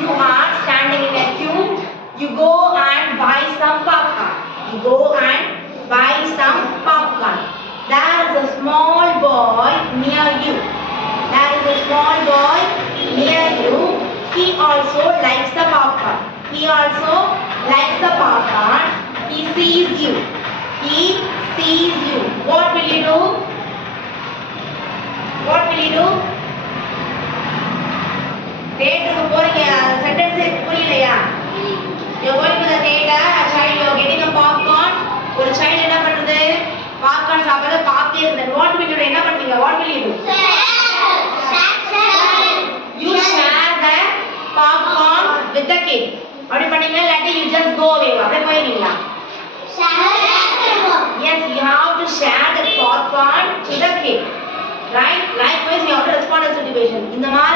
You are standing in a queue. You go and buy some popcorn. You go and buy some popcorn. There is a small boy near you. There is a small boy near you. He also likes the popcorn. He also likes the popcorn. He sees you. He sees you. What will you do? What will you do? Theatre போறீங்க sentence புரியலையா? You're going to the theater, a child, you're getting a popcorn. ஒரு child என்ன பண்ணுது? popcorn சாப்பிட பாத்தே இருந்தாரு. What will you do? என்ன பண்ணுவீங்க? What will you do? You share the popcorn with the kid. அப்படி பண்ணீங்களா இல்லாட்டி you just go away? அப்படியே போயிடுவீங்களா? Yes, you have to share the popcorn to the kid. Right? Likewise, you have to respond to the situation. இந்த மாதிரி